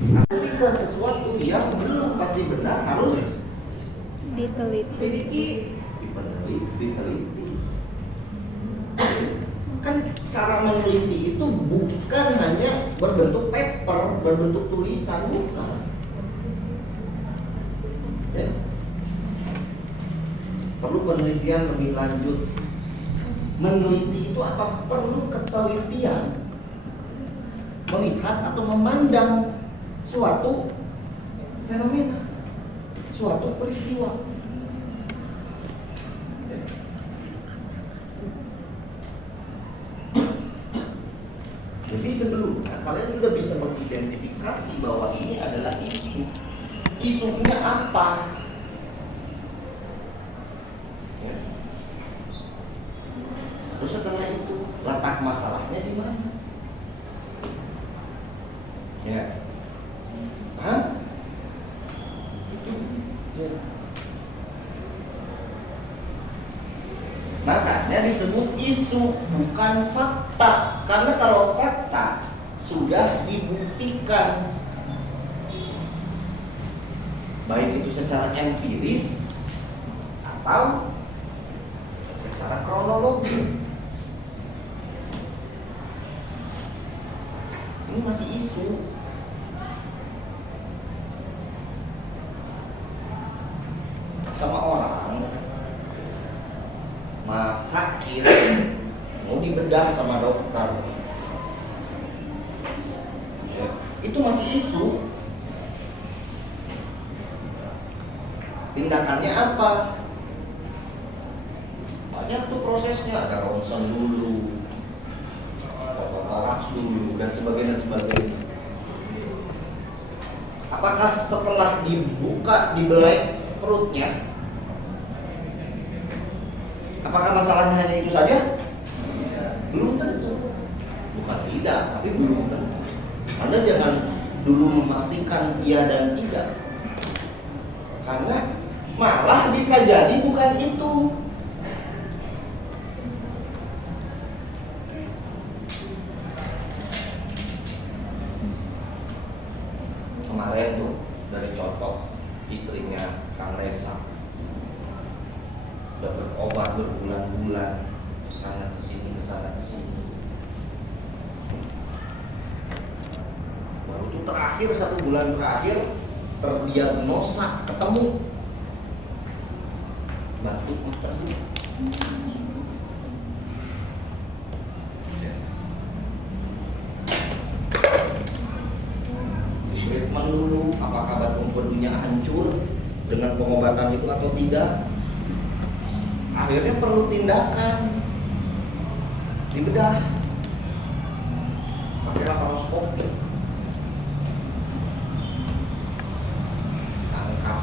Buktikan sesuatu yang belum pasti benar harus diteliti. Diteliti. Kan cara meneliti itu bukan hanya berbentuk paper, berbentuk tulisan, bukan. Ya. Perlu penelitian lebih lanjut. Meneliti itu apa? Perlu ketelitian. Melihat atau memandang suatu fenomena, suatu peristiwa. Jadi sebelumnya kalian sudah bisa mengidentifikasi bahwa ini adalah isu. Isunya apa? Ya. Terus setelah itu letak masalahnya di mana? Ya. Hah? Itu. Ya. Makanya disebut isu, bukan fakta. Karena kalau fakta sudah dibuktikan, baik itu secara empiris atau secara kronologis. Ini masih isu. Sama orang sakit mau dibedah sama dokter, ya, itu masih isu. Tindakannya apa? Banyak tuh prosesnya, ada ronsen dulu, fototoraks dulu, dan sebagainya. Apakah setelah dibuka, dibelai perutnya, apakah masalahnya hanya itu saja? Belum tentu. Bukan tidak, tapi belum tentu. Anda jangan dulu memastikan iya dan tidak. Karena malah bisa jadi bukan itu. Kemarin tuh dari contoh istrinya Kang Resa udah berobat berbulan-bulan, kesana kesini. Baru tuh terakhir 1 bulan terakhir terdiagnosa ketemu batuk terus. Treatment dulu, apakah batuk empedunya hancur dengan pengobatan itu atau tidak. Akhirnya perlu tindakan, dibedah pakai laparoskopi, tangkap.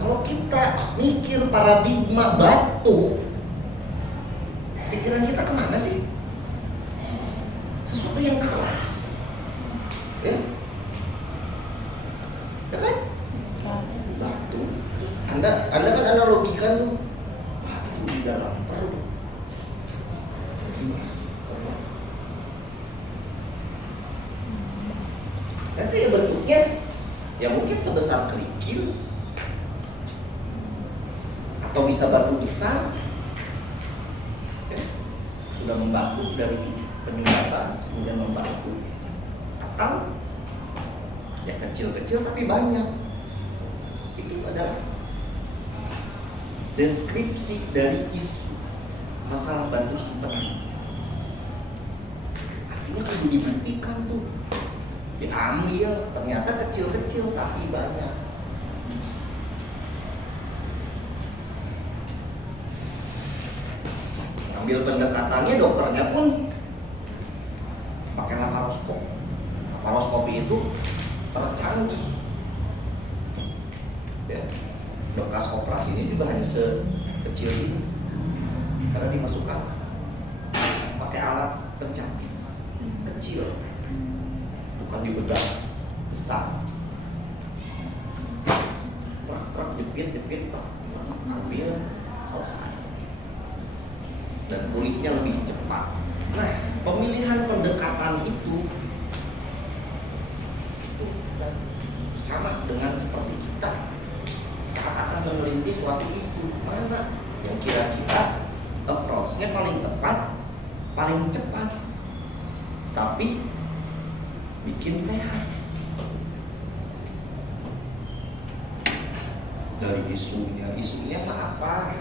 Kalau kita mikir paradigma batu, pikiran kita kemana sih? Sesuatu yang keras, ya kan? Batu. Anda kan analogikan tuh batu di dalam perut. Nanti ya bentuknya ya mungkin sebesar kerikil atau bisa batu besar, ya, sudah membentuk dari penyumbatan kemudian membentuk, atau ya kecil-kecil tapi banyak. Itu adalah deskripsi dari isu masalah batu simpenan. Artinya kudu dibuktikan tuh, diambil, ternyata kecil-kecil tapi banyak. Ambil pendekatannya, dokternya pun pakai laparoskop. Laparoskopi itu tercanggih, ya. Bekas operasi ini juga hanya sekecil ini karena dimasukkan pakai alat pencapit kecil, bukan dibedah besar. Truk jepit ambil, selesai, dan pulihnya lebih cepat. Nah, pemilihan pendekatan suatu isu mana yang kira-kira approach-nya paling tepat, paling cepat, tapi bikin sehat. Dari isunya apa?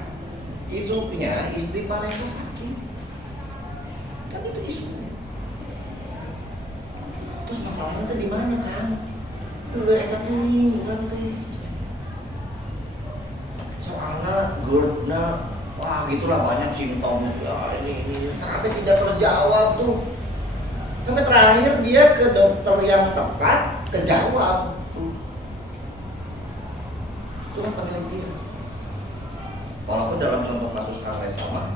Isunya istri Pak Reza sakit, kan itu isunya. Terus masalahnya teh di mana kan? Udah eta teuing bukan teh. Soalnya GERD-na, wah gitulah banyak simptom ya ini tapi tidak terjawab tuh. Sampai terakhir dia ke dokter yang tepat, kejawab tuh. Itulah penelitian. Walaupun dalam contoh kasus Kak Reza sama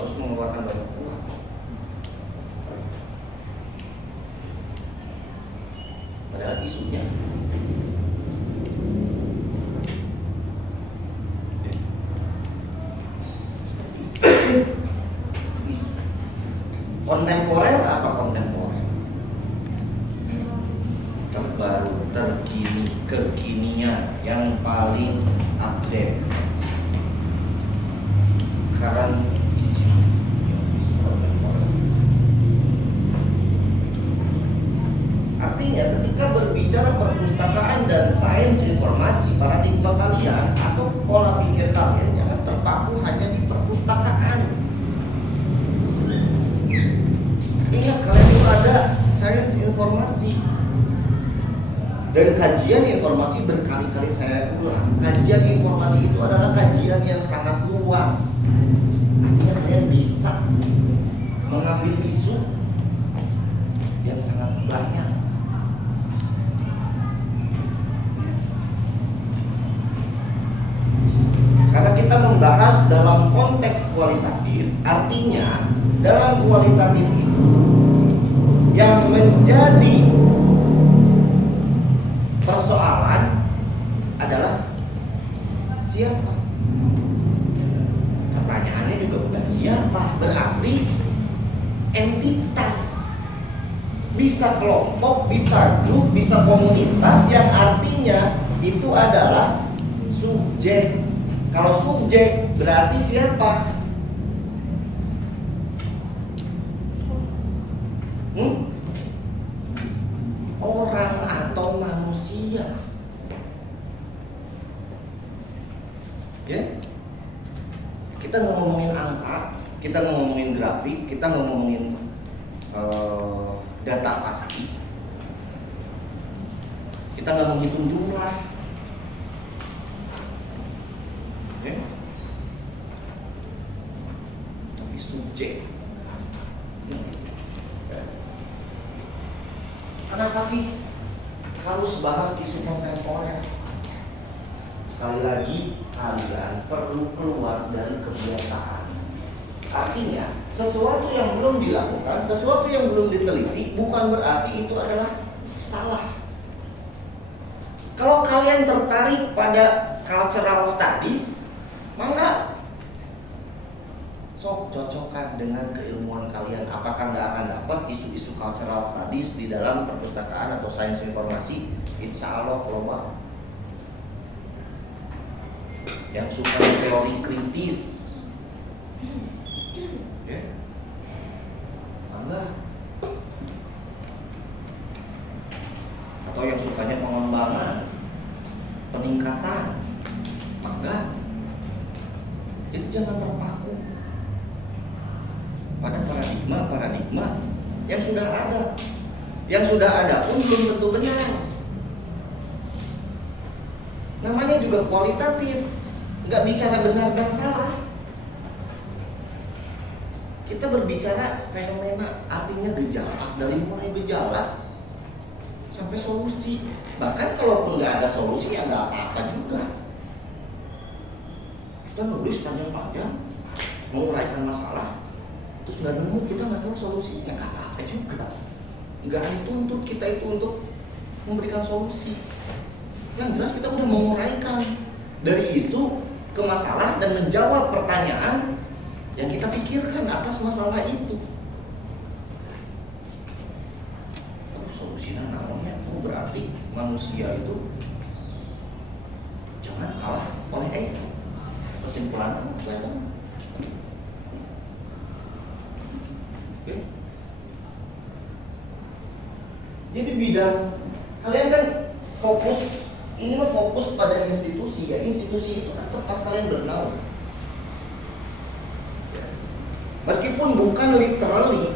harus mengeluarkan banyak uang. Padahal isunya seperti itu. Isu. Kontemporer apa kontemporer? Terbaru, terkini, kekinian, yang paling update. Current isu kontemporer. Artinya ketika berbicara perpustakaan dan sains informasi, paradigma kalian atau pola pikir kalian jangan terpaku hanya di perpustakaan. Ingat kalian itu ada sains informasi dan kajian informasi. Berkali-kali saya ulang, kajian informasi itu adalah kajian yang sangat luas. Artinya kalian bisa mengambil isu yang sangat banyak. Karena kita membahas dalam konteks kualitatif, artinya dalam kualitatif itu yang menjadi persoalan adalah siapa. Pertanyaannya juga udah siapa, berarti entitas. Bisa kelompok, bisa grup, bisa komunitas, yang artinya itu adalah subjek. Kalau subjek berarti siapa? Orang atau manusia. Ya? Kita nggak ngomongin angka, kita nggak ngomongin grafik, kita nggak ngomongin data pasti. Kita nggak menghitung jumlah. Ya? Tapi subjek. Kenapa sih harus bahas isu kontemporer? Sekali lagi, kalian perlu keluar dari kebiasaan. Artinya, sesuatu yang belum dilakukan, sesuatu yang belum diteliti, bukan berarti itu adalah salah. Kalau kalian tertarik pada cultural studies, maka sok cocokkan dengan keilmuan kalian. Apakah nggak akan dapat isu-isu cultural studies di dalam perpustakaan atau sains informasi? Insya Allah loba. Yang suka teori kritis, ya, enggak. Atau yang sukanya pengembangan, peningkatan, enggak. Jadi jangan terpaku pada paradigma yang sudah ada. Yang sudah ada pun belum tentu benar. Namanya juga kualitatif, nggak bicara benar dan salah. Kita berbicara fenomena, artinya gejala, dari mulai gejala sampai solusi. Bahkan kalaupun nggak ada solusi ya nggak apa-apa juga. Kita nulis panjang-panjang menguraikan masalah, terus nggak nemu, kita nggak tahu solusinya, nggak apa-apa juga. Nggak dituntut kita itu untuk memberikan solusi. Yang jelas kita udah menguraikan dari isu ke masalah dan menjawab pertanyaan yang kita pikirkan atas masalah itu. Solusinya namanya berarti manusia itu jangan kalah oleh ego. kesimpulan apa kelihatan? Oke. Jadi bidang kalian kan fokus, ini mah fokus pada institusi ya. Institusi itu kan tempat kalian bernaung. Meskipun bukan literally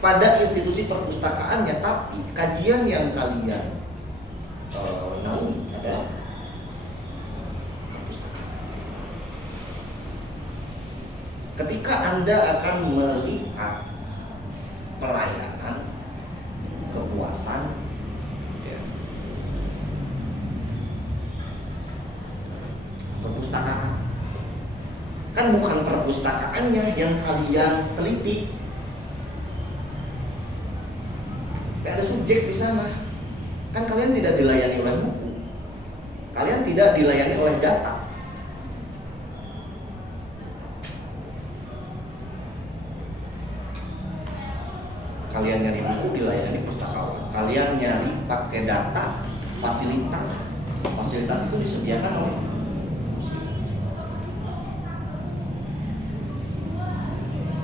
pada institusi perpustakaannya, tapi kajian yang kalian naungi adalah perpustakaan. Ketika Anda akan melihat pelayanan, kepuasan, ya, perpustakaan, kan bukan perpustakaannya yang kalian teliti. Tidak ada subjek di sana. Kan kalian tidak dilayani oleh buku. Kalian tidak dilayani oleh data. Kalian nyari buku dilayani pustakawan. Kalian nyari pakai data, fasilitas itu disediakan oleh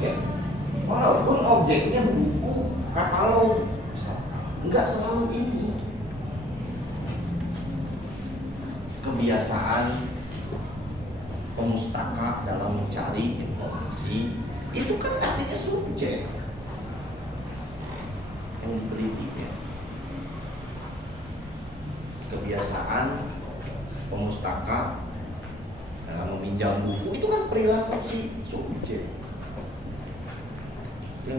ya. Walaupun objeknya buku, katalog, enggak selalu ini. Kebiasaan pemustaka dalam mencari informasi itu kan artinya subjek yang diteliti ya. Kebiasaan pemustaka dalam meminjam buku itu kan perilaku si subjek. Ya.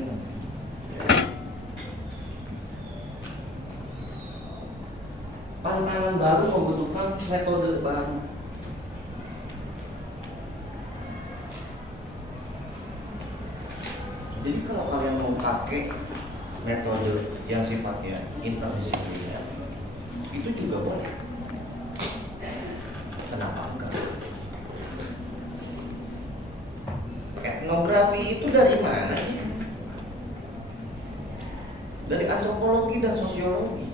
Tantangan baru membutuhkan metode baru. Jadi kalau kalian mau pakai metode yang sifatnya interdisipliner, itu juga boleh. Kenapa enggak? Etnografi itu dari mana sih? Dari antropologi dan sosiologi.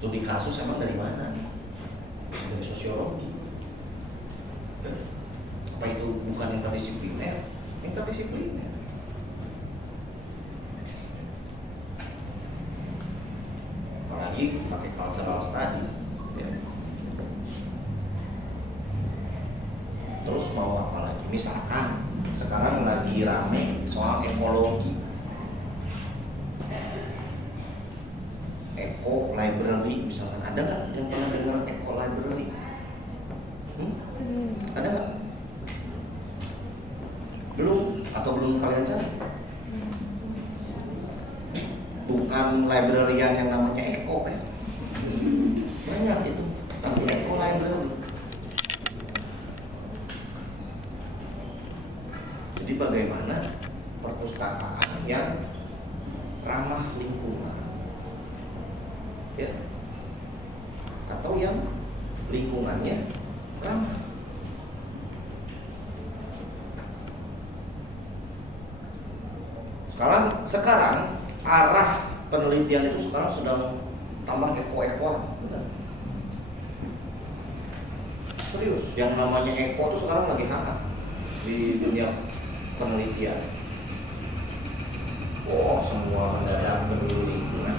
Studi kasus emang dari mana? Dari sosiologi. Apa itu bukan interdisipliner? Interdisipliner. Apalagi pakai cultural studies ya. Terus mau apa lagi? Misalkan sekarang lagi rame soal ekologi, eco library misalkan. Ada nggak yang pernah dengar eco library? Ada nggak? Belum? Atau belum kalian cari? Bukan librarian yang namanya eco kan? Banyak itu, tapi eco library. Jadi bagaimana perpustakaan yang ramah lingkungan, ya, atau yang lingkungannya ramah. Sekarang arah penelitian itu sekarang sedang tambah eko-ekoan, benar? Serius, yang namanya eko itu sekarang lagi hangat di dunia penelitian. Oh, semua mendadak peduli lingkungan.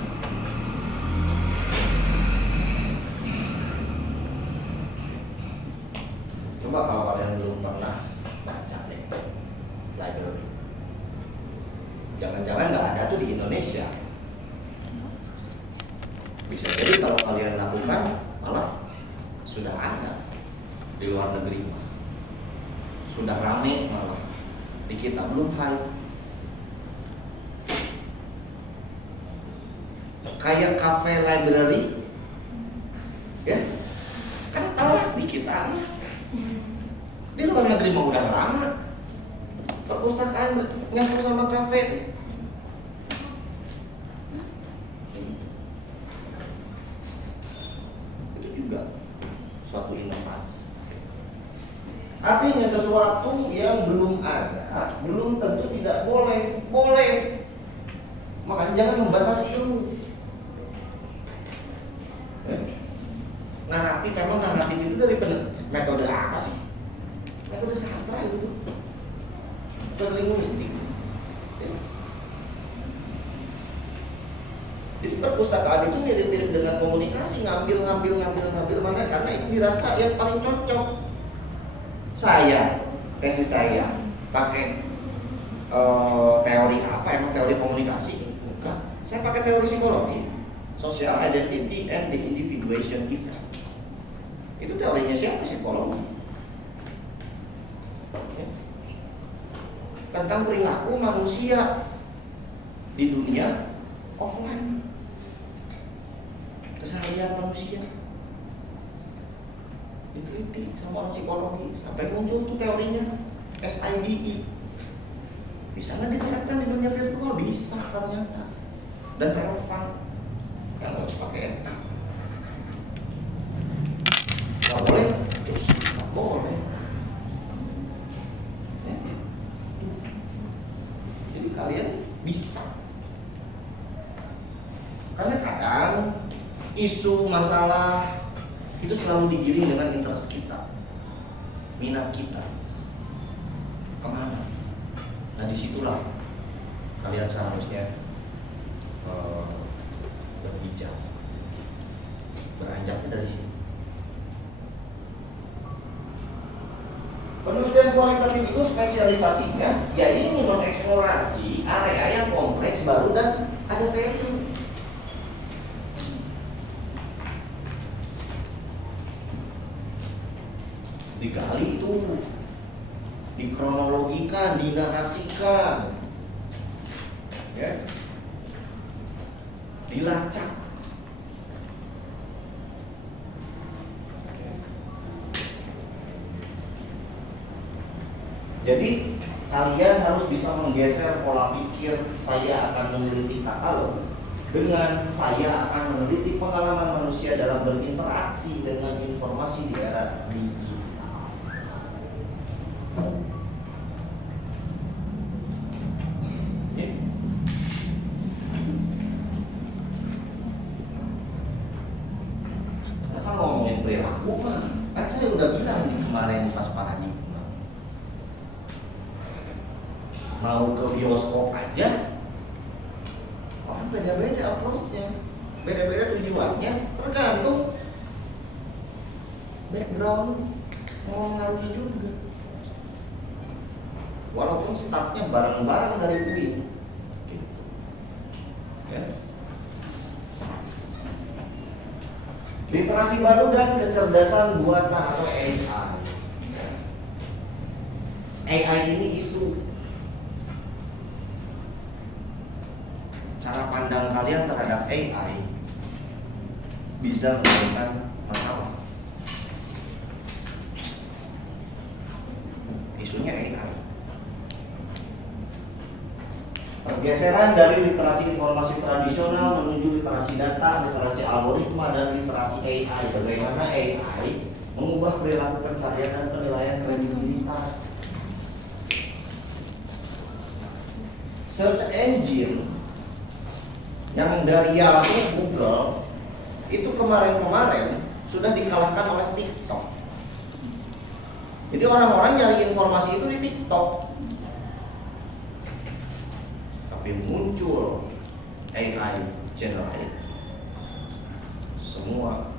Coba kalau kalian belum pernah baca deh library. Jangan-jangan nggak ada tuh di Indonesia. Bisa jadi kalau kalian lakukan malah sudah ada di luar negeri, sudah rame malah di kita belum high. Kayak cafe library, ya kan telat di kita. Di luar negeri mah udah lama. Perpustakaan nyambung sama kafe. Itu juga suatu inovasi. Artinya sesuatu yang belum ada, belum tentu tidak boleh. Boleh. Makanya jangan membatasi ilmu. naratif. Emang naratif itu dari metode apa sih? Metode sastra itu tuh, metode linguistik. Jadi perpustakaan itu mirip-mirip dengan komunikasi, ngambil mana, karena itu dirasa yang paling cocok. Saya, tesis saya pakai teori apa? Emang teori komunikasi? Bukan. Saya pakai teori psikologi, social identity and the individuation effect. Itu teorinya siapa? Psikologi. Ya. Tentang perilaku manusia di dunia offline, keseharian manusia diteliti sama orang psikologi sampai muncul tuh teorinya SIDE. Bisa nggak diterapkan di dunia virtual? Bisa ternyata, dan relevan. Nggak harus pakai etak. Nggak boleh, terus nggak boleh. Ya. Jadi kalian bisa. Karena kadang isu masalah itu selalu digiring dengan interest kita, minat kita kemana. Nah disitulah kalian seharusnya berhijab, beranjaknya dari sini. Penelitian kualitatif itu spesialisasinya ya ini mengeksplorasi area yang kompleks baru dan ada value. Digali itu, dikronologikan, dinarasikan, ya, dilacak. Jadi kalian harus bisa menggeser pola pikir saya akan meneliti katalog dengan saya akan meneliti pengalaman manusia dalam berinteraksi dengan informasi di era digital. Perilaku mah, kan saya udah bilang di kemarin pas paradigma, mau ke bioskop aja orang beda-beda approach-nya, beda-beda tujuannya, tergantung background mengaruhi juga. Walaupun startnya bareng-bareng dari UIN gitu. Ya. Literasi baru dan kecerdasan buatan atau AI. AI ini isu. Cara pandang kalian terhadap AI bisa menimbulkan masalah. Isunya AI. Pergeseran dari literasi informasi tradisional menuju literasi data, literasi algoritma, dan literasi AI. Bagaimana AI mengubah perilaku pencarian dan penilaian kredibilitas. Search engine yang dari Yahoo, Google itu kemarin-kemarin sudah dikalahkan oleh TikTok. Jadi orang-orang nyari informasi itu di TikTok. Tapi muncul AI generate, semua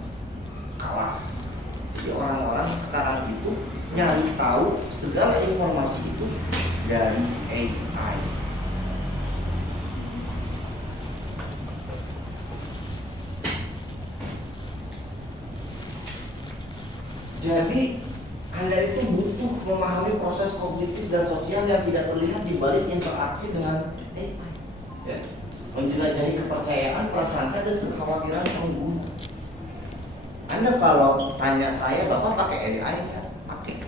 kalah. Jadi orang-orang sekarang itu nyari tahu segala informasi itu dari AI. Jadi Anda itu butuh memahami proses kognitif dan sosial yang tidak terlihat di balik interaksi dengan AI. Ya. Menjelajahi kepercayaan, prasangka, dan kekhawatiran pengguna. Anda kalau tanya saya, Bapak pakai AI kan? Pakai.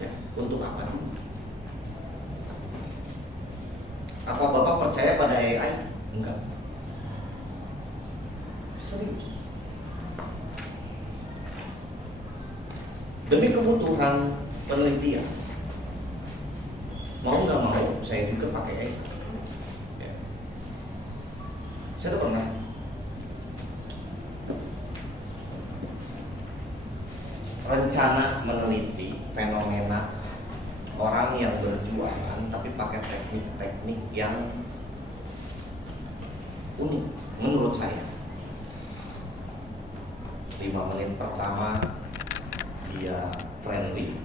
Ya, untuk apa dulu? Apa Bapak percaya pada AI? Enggak. Serius. Demi kebutuhan penelitian, mau nggak mau saya juga pakai AI. Ya. Saya tuh pernah rencana meneliti fenomena orang yang berjualan tapi pakai teknik-teknik yang unik menurut saya. 5 menit pertama dia friendly,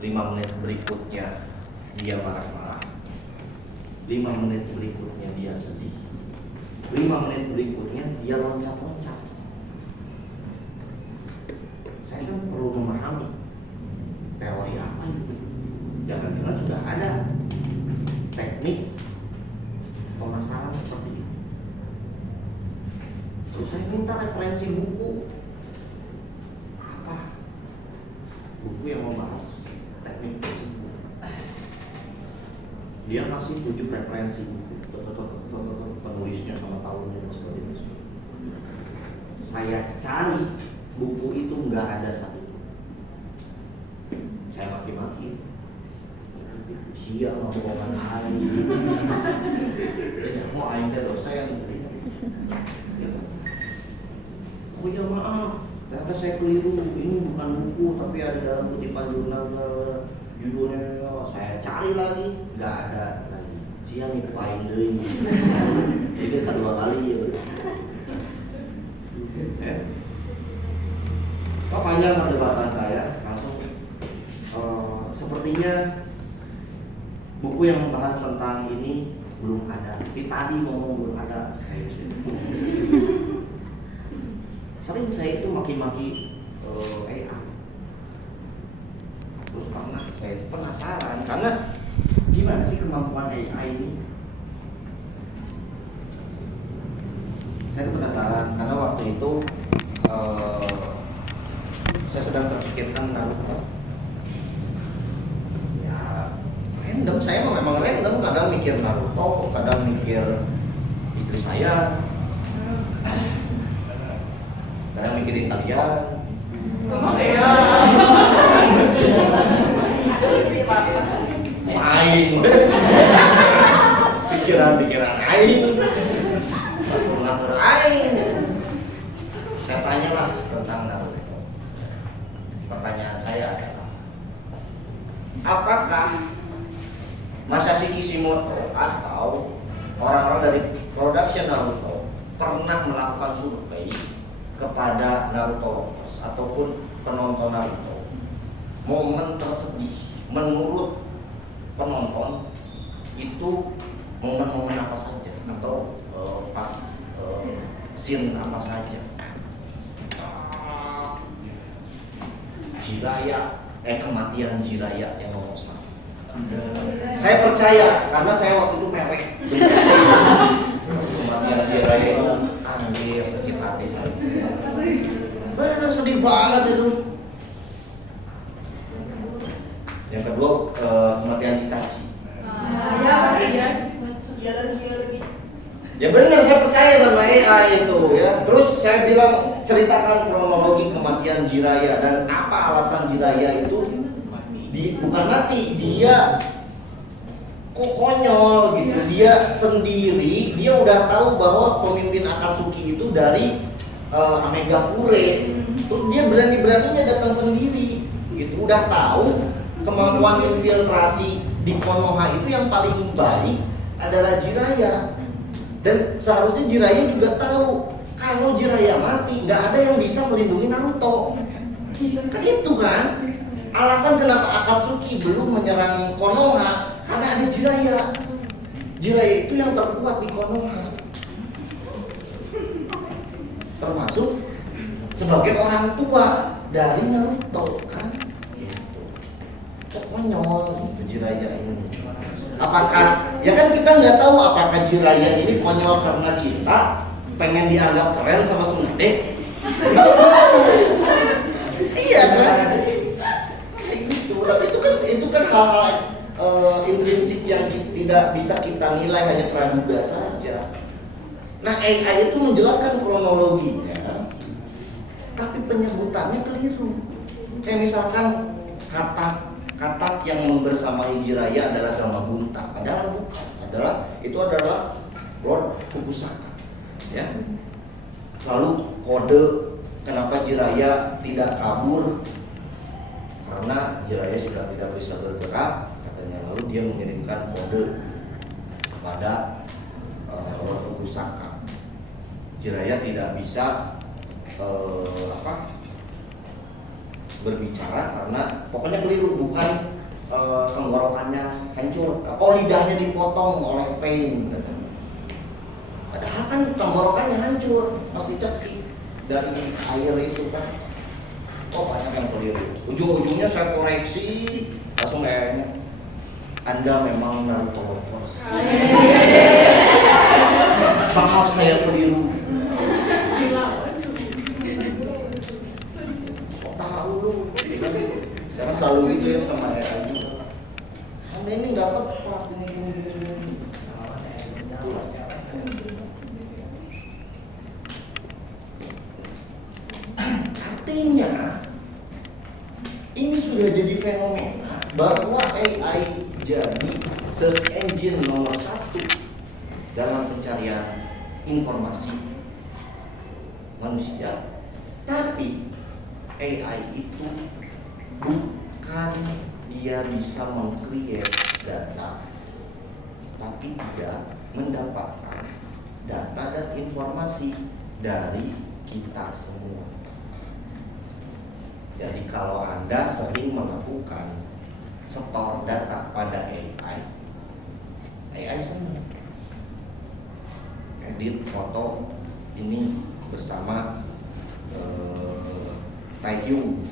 5 menit berikutnya dia marah-marah, 5 menit berikutnya dia sedih, 5 menit berikutnya dia loncat-loncat. Saya kan perlu memahami teori apa itu. Jangan-jangan sudah ada teknik pemasaran seperti itu. Terus saya minta referensi buku. Apa? Buku yang membahas teknik tersebut. Dia ngasih 7 referensi buku, penulisnya sama tahunnya dan sebagainya. Saya cari buku itu nggak ada satu. Saya maki-maki. Sial ngomongan aing. Mau aing teh dosen. Oh ya maaf, ternyata saya keliru. Ini bukan buku, tapi ada dalam kutipan jurnal. Judulnya saya cari lagi, nggak ada lagi. Siang itu aing deui. Itu kedua kali ya. Panjang perdebatan saya, langsung sepertinya buku yang membahas tentang ini belum ada. Tadi ngomong belum ada. Sering saya itu maki-maki AI. Terus karena saya penasaran, karena gimana sih kemampuan AI ini? Saya penasaran karena waktu itu saya sedang terpikirkan Naruto. Ya random, saya memang random. Kadang mikir Naruto, kadang mikir istri saya, kadang mikirin kalian. Emang ya? Aing, pikiran aing, ngatur aing. Saya tanyalah tentang Naruto. Pertanyaan saya adalah, apakah Masashi Kishimoto atau orang-orang dari production Naruto pernah melakukan survei kepada Naruto lovers ataupun penonton Naruto, momen tersedih menurut penonton itu momen-momen apa saja atau pas scene apa saja? Jiraiya, kematian Jiraiya yang nomor 1. Saya percaya karena saya waktu itu mewek. Pas kematian Jiraiya itu anjir sakit hati saya. Benar sedih banget itu. Yang kedua kematian Itachi. Ya benar, saya percaya sama AI itu ya. Terus saya bilang ceritakan kronologi kematian Jiraiya dan apa alasan Jiraiya itu bukan mati, dia kok konyol gitu. Dia sendiri, dia udah tahu bahwa pemimpin Akatsuki itu dari Amegakure. Terus dia berani-beraninya datang sendiri gitu. Udah tahu kemampuan infiltrasi di Konoha itu yang paling baik adalah Jiraiya. Dan seharusnya Jiraiya juga tahu kalau Jiraiya mati nggak ada yang bisa melindungi Naruto. Kan itu kan alasan kenapa Akatsuki belum menyerang Konoha, karena ada Jiraiya. Jiraiya itu yang terkuat di Konoha, termasuk sebagai orang tua dari Naruto kan. Konyol gitu Jiraiya ini. Apakah, ya kan kita nggak tahu apakah Jiraiya ini konyol karena cinta, pengen dianggap keren sama Tsunade. Iya kan? Kayak gitu. Tapi itu kan hal-hal intrinsik yang tidak bisa kita nilai, hanya praduga saja. Nah, AI itu menjelaskan kronologinya, tapi penyebutannya keliru. Kayak misalkan kata yang membersamai Jiraiya adalah Gamabunta, padahal bukan. Itu adalah Lord Fukusaka, ya. Lalu kode Kenapa Jiraya tidak kabur? Karena Jiraya sudah tidak bisa bergerak katanya. Lalu dia mengirimkan kode kepada Lord Fukusaka. Jiraya tidak bisa berbicara karena pokoknya keliru, bukan tenggorokannya hancur, lidahnya dipotong oleh pain. Padahal kan tenggorokannya hancur, pasti cekik dari air itu kan. Oh, banyak yang keliru. Ujung-ujungnya saya koreksi, langsung Anda memang Naruto lovers. Maaf saya keliru. Sok tahu lu. Jangan selalu gitu ya sama AI. Anda ini nggak tepat ini. Artinya ini sudah jadi fenomena bahwa AI jadi search engine nomor 1 dalam pencarian informasi manusia. Tapi AI itu bukan dia bisa meng-create data, tapi dia mendapatkan data dan informasi dari kita semua. Jadi kalau Anda sering melakukan store data pada AI senang. Edit foto ini bersama Taehyung.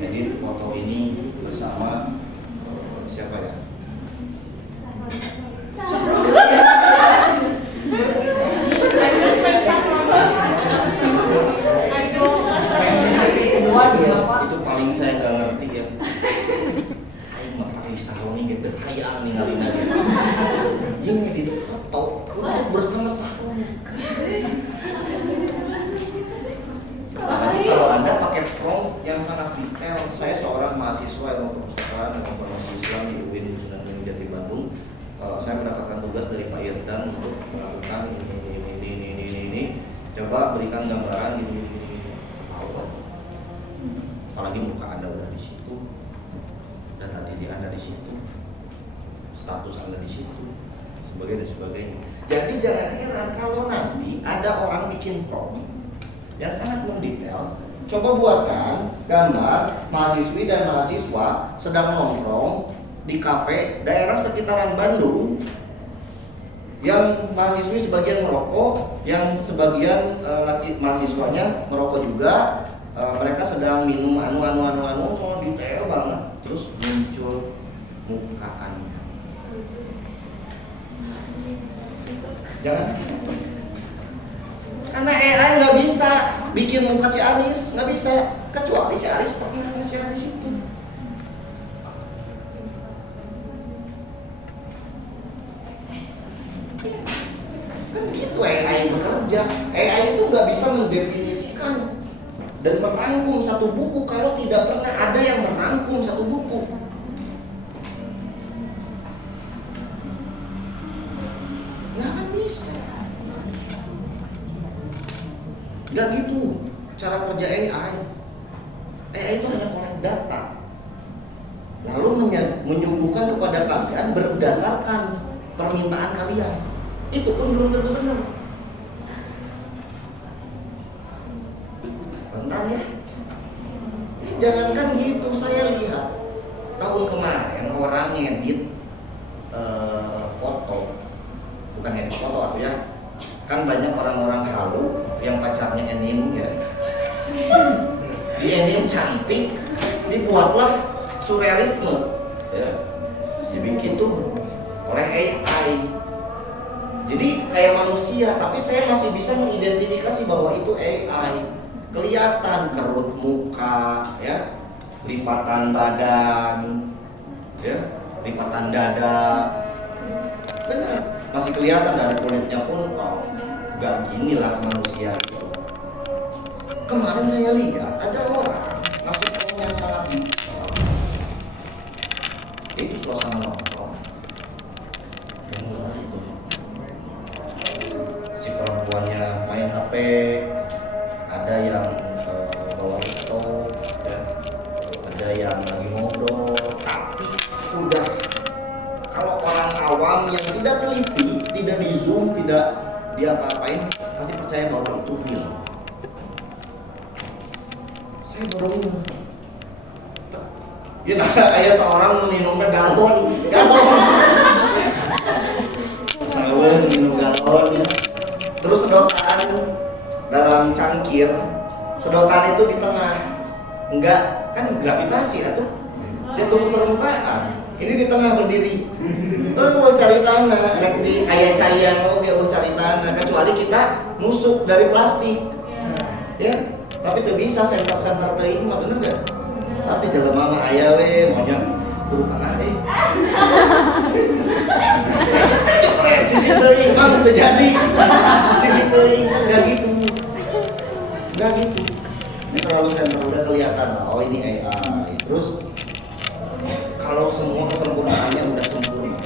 Edit foto ini bersama siapa ya? Itu paling saya nggak ngerti ya. Aing mah risau nih gitu, hayang ninggalin aja. Dia ngedit foto untuk bersama Sahroni. Nanti kalau Anda pakai prompt yang sangat detail, saya seorang mahasiswa ilmu perpustakaan dan informasi Islam di UIN Sunan Gunung Jati Bandung. Saya mendapatkan tugas dari Pak Irdan untuk melakukan ini. Coba berikan gambaran ini. Apalagi muka Anda udah di situ, data diri Anda di situ, status Anda di situ, dan sebagainya. Jadi jangan heran kalau nanti ada orang bikin prompt yang sangat mendetail. Coba buatkan gambar mahasiswi dan mahasiswa sedang nongkrong di kafe daerah sekitaran Bandung, yang mahasiswi sebagian merokok, yang sebagian mahasiswanya merokok juga. Mereka sedang minum semua detail banget. Terus muncul muka Anda. Jangan. Karena AI nggak bisa bikin muka si Aris, nggak bisa. Kecuali si Aris pakai muka si Aris itu. Kan gitu AI bekerja. AI itu nggak bisa mendefinisikan dan merangkum satu buku kalau tidak pernah ada yang merangkum satu buku. Nggak akan bisa. Nggak gitu cara kerja AI. AI itu hanya collect data, lalu menyuguhkan kepada kalian berdasarkan permintaan kalian. Itu pun belum tentu benar. Bentar ya. Jangankan gitu, saya lihat tahun kemarin orang ngedit foto, bukan edit foto atau ya, kan banyak orang-orang halu yang pacarnya anime ya. Di anime cantik, dibuatlah surrealisme, ya, dibikin tuh oleh AI. Jadi kayak manusia, tapi saya masih bisa mengidentifikasi bahwa itu AI. Kelihatan kerut muka, ya, lipatan badan, ya, lipatan dada, benar. Masih kelihatan dari kulitnya pun, oh, gak gini lah manusia. Kemarin saya lihat ada orang masuk yang sangat itu suasana nongkrong. Yang benar itu. Si perempuannya main HP, ada yang bawa laptop, ya. Ada yang lagi ngobrol, tapi udah kalau orang awam yang tidak teliti, tidak di zoom, tidak dia apa-apain, pasti percaya bahwa itu real. Saya baru ingat, ya nggak kayak seorang minumnya galon, saya minum galon, terus sedotan dalam cangkir, sedotan itu di tengah, enggak kan gravitasi atau jatuh ke permukaan, ini di tengah berdiri. Terus mau cari tanah, rek di ayah cayan, oke mau cari tanah, kecuali kita nusuk dari plastik, ya. Tapi tuh bisa senter teuing mah bener gak? Pasti jalan mama ayah we maunya guru tengah cepret sisi teuing mah terjadi. Sisi teuing kan gak gitu. Gak gitu. Ini terlalu senter udah kelihatan lah. Oh ini AI. Terus kalau semua kesempurnaannya udah sempurna,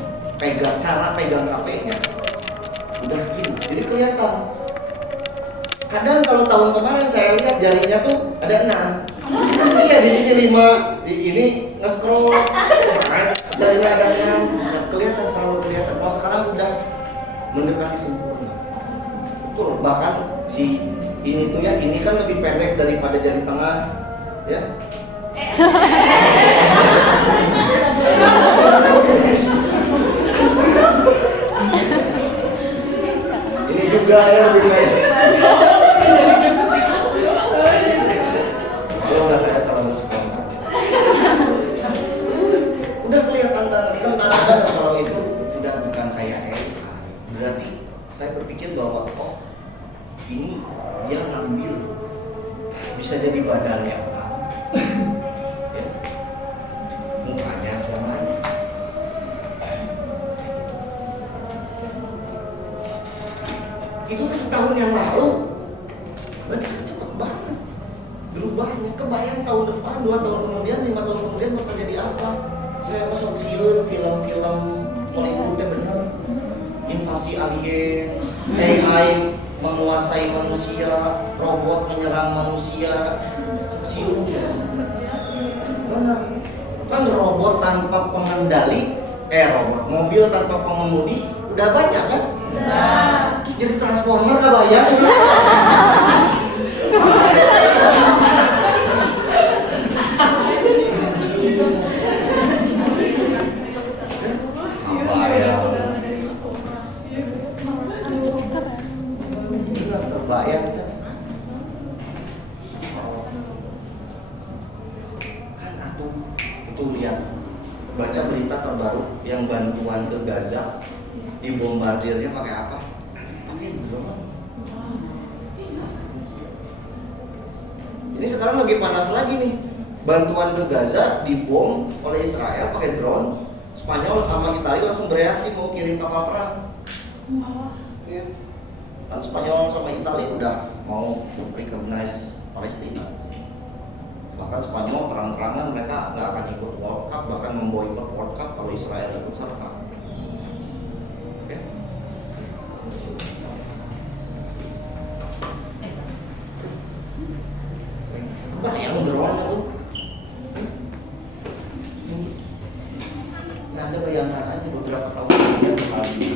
cara pegang HP-nya udah gini, jadi kelihatan. Kadang kalau tahun kemarin saya lihat jarinya tuh ada 6. Iya di sini 5, di ini nge-scroll, jarinya ada 6, kelihatan terlalu kelihatan. Kalau sekarang udah mendekati sempurna. Betul, bahkan si ini tuh ya, ini kan lebih pendek daripada jari tengah, ya. Ini juga ya lebih pendek. Kalau nggak saya salah spontan. Udah kelihatan banget, kan tanda kalau itu udah bukan kayak AI. Berarti saya berpikir bahwa oh ini dia ngambil bisa jadi badannya orang, ya. Mukanya yang lain. Itu tuh setahun yang lalu. Berarti cepet banget berubahnya. Kebayang tahun depan, 2 tahun kemudian, 5 tahun kemudian bakal jadi apa? Saya masuk sieun film-film Hollywoodnya bener. Invasi alien, AI menguasai manusia, robot menyerang manusia. Sieun. Bener. Kan robot tanpa pengendali, mobil tanpa pengemudi udah banyak kan? Terus jadi transformer kebayang. Terbayang kan aku itu lihat baca berita terbaru yang bantuan ke Gaza dibombardirnya pakai apa? Pakai drone. Ini sekarang lagi panas lagi nih. Bantuan ke Gaza dibom oleh Israel pakai drone. Spanyol sama Italia langsung bereaksi mau kirim kapal perang. Ya. Kan Spanyol sama Italia udah mau recognize Palestina. Bahkan Spanyol terang-terangan mereka nggak akan ikut World Cup, bahkan memboikot World Cup kalau Israel ikut serta. Oke. Bayang drone itu. Nah, Anda bayangkan aja beberapa tahun kemudian lagi.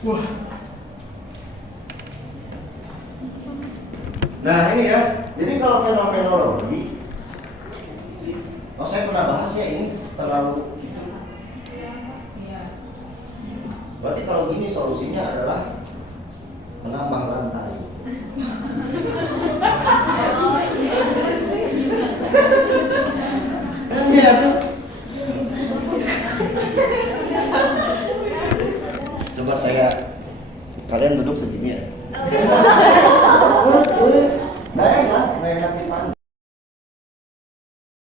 Wah. Nah ini ya, jadi kalau fenomenologi, saya pernah bahas ya ini terlalu gitu. Berarti kalau gini solusinya adalah menambah lantai.